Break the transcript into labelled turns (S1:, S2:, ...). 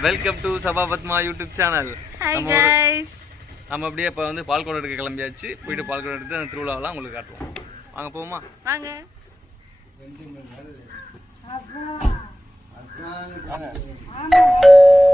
S1: Welcome to Sabapadma YouTube channel நம்ம ஒரு- நம்ம அப்படியே இப்போ வந்து பால்கோடு எடுக்க கிளம்பியாச்சு. போயிட்டு பால்கோடு எடுத்து அந்த திருவிழாவெல்லாம் உங்களுக்கு காட்டுவோம். வாங்க போவோமா?
S2: வாங்க.
S3: அதான்